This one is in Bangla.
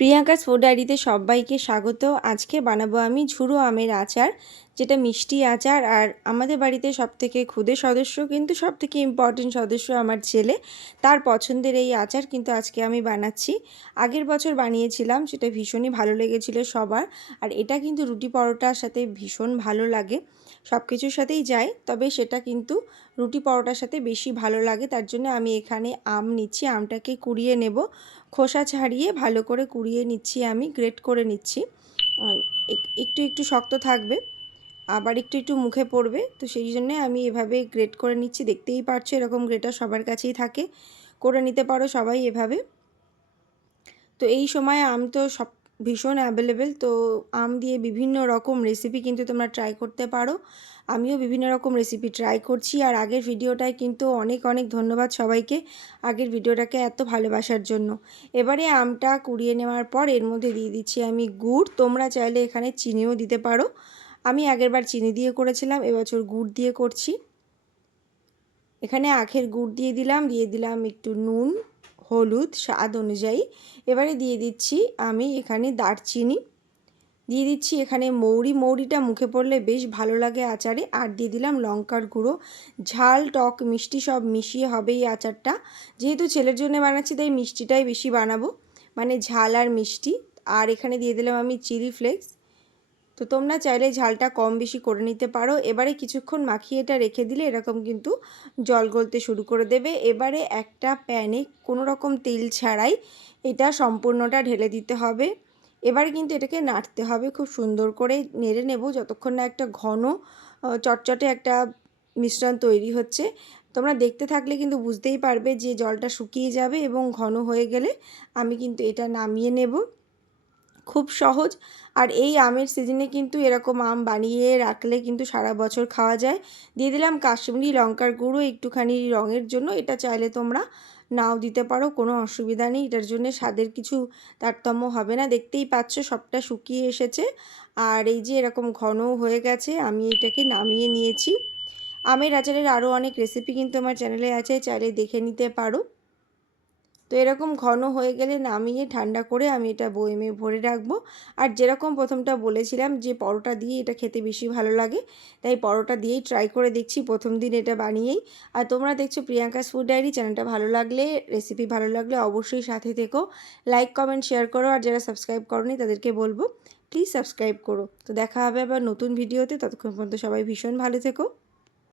প্রিয়াঙ্কাস ফুড ডায়েরিতে সবাইকে স্বাগত। আজকে বানাবো আমি ঝুড়ো আমের আচার, যেটা মিষ্টি আচার। আর আমাদের বাড়িতে সবথেকে ক্ষুদে সদস্য কিন্তু সবথেকে ইম্পর্টেন্ট সদস্য আমার ছেলে, তার পছন্দের এই আচার কিন্তু আজকে আমি বানাচ্ছি। আগের বছর বানিয়েছিলাম, সেটা ভীষণই ভালো লেগেছিল সবার। আর এটা কিন্তু রুটি পরোটার সাথে ভীষণ ভালো লাগে, সব কিছুর সাথেই যায়, তবে সেটা কিন্তু রুটি পরোটার সাথে বেশি ভালো লাগে। তার জন্য আমি এখানে আম নিচ্ছি, আমটাকে কুড়িয়ে নেব, খোসা ছাড়িয়ে ভালো করে কুড়িয়ে নিচ্ছি, আমি গ্রেট করে নিচ্ছি। একটু একটু শক্ত থাকবে, আবার একটু একটু মুখে পড়বে, তো সেই জন্যে আমি এভাবে গ্রেট করে নিচ্ছি। দেখতেই পারছো এরকম গ্রেটার সবার কাছেই থাকে, করে নিতে পারো সবাই এভাবে। তো এই সময় আম তো সব ভীষণ অ্যাভেলেবেল, তো আম দিয়ে বিভিন্ন রকম রেসিপি কিন্তু তোমরা ট্রাই করতে পারো। আমিও বিভিন্ন রকম রেসিপি ট্রাই করছি। আর আগের ভিডিওটায় কিন্তু অনেক অনেক ধন্যবাদ সবাইকে আগের ভিডিওটাকে এত ভালোবাসার জন্য। এবারে আমটা কুড়িয়ে নেওয়ার পর এর মধ্যে দিয়ে দিচ্ছি আমি গুড়। তোমরা চাইলে এখানে চিনিও দিতে পারো। আমি আগেরবার চিনি দিয়ে করেছিলাম, এবছর গুড় দিয়ে করছি। এখানে আখের গুড় দিয়ে দিলাম একটু নুন, হলুদ স্বাদ অনুযায়ী। এবারে দিয়ে দিচ্ছি আমি এখানে দারচিনি, দিয়ে দিচ্ছি এখানে মৌরিটা মুখে পড়লে বেশ ভালো লাগে আচারে। আর দিয়ে দিলাম লঙ্কার গুঁড়ো। ঝাল টক মিষ্টি সব মিশিয়ে হবে এই আচারটা। যেহেতু ছেলের জন্য বানাচ্ছি তাই মিষ্টিটাই বেশি বানাবো, মানে ঝাল আর মিষ্টি। আর এখানে দিয়ে দিলাম আমি চিলি ফ্লেক্স। তো তোমরা চাইলে ঝালটা কম বেশি করে নিতে পারো। এবারে কিছুক্ষণ মাখিয়ে এটা রেখে দিলে এরকম কিন্তু জল গলতে শুরু করে দেবে। এবারে একটা প্যানে কোনো রকম তেল ছাড়াই এটা সম্পূর্ণটা ঢেলে দিতে হবে। এবারে কিন্তু এটাকে নাড়তে হবে, খুব সুন্দর করে নেড়ে নেব যতক্ষণ না একটা ঘন চটচটে একটা মিশ্রণ তৈরি হচ্ছে। তোমরা দেখতে থাকলে কিন্তু বুঝতেই পারবে যে জলটা শুকিয়ে যাবে এবং ঘন হয়ে গেলে আমি কিন্তু এটা নামিয়ে নেব। খুব সহজ। আর এই আমের সিজনে কিন্তু এরকম আম বানিয়ে রাখলে কিন্তু সারা বছর খাওয়া যায়। দিয়ে দিলাম কাশ্মীরি লঙ্কার গুঁড়ো একটুখানি রঙের জন্য, এটা চাইলে তোমরা নাও দিতে পারো, কোনো অসুবিধা নেই। এটার জন্য স্বাদের কিছু তারতম্য হবে না। দেখতেই পাচ্ছ সবটা শুকিয়ে এসেছে আর এই যে এরকম ঘন হয়ে গেছে। আমি এটাকে নামিয়ে নিয়েছি। আমের আচারের আরও অনেক রেসিপি কিন্তু আমার চ্যানেলে আছে, চাইলে দেখে নিতে পারো। তো এরকম ঘন হয়ে গেলে নামিয়ে ঠান্ডা করে আমি এটা বয়মে ভরে রাখবো। আর যেরকম প্রথমটা বলেছিলাম যে পরোটা দিয়ে এটা খেতে বেশি ভালো লাগে, তাই পরোটা দিয়েই ট্রাই করে দেখছি প্রথম দিন এটা বানিয়েই। আর তোমরা দেখছো প্রিয়াঙ্কাস ফুড ডায়েরি, চ্যানেলটা ভালো লাগলে, রেসিপি ভালো লাগলে অবশ্যই সাথে থেকো, লাইক কমেন্ট শেয়ার করো। আর যারা সাবস্ক্রাইব করোনি তাদেরকে বলবো প্লিজ সাবস্ক্রাইব করো। তো দেখা হবে আবার নতুন ভিডিওতে, ততক্ষণ পর্যন্ত সবাই ভীষণ ভালো থেকো।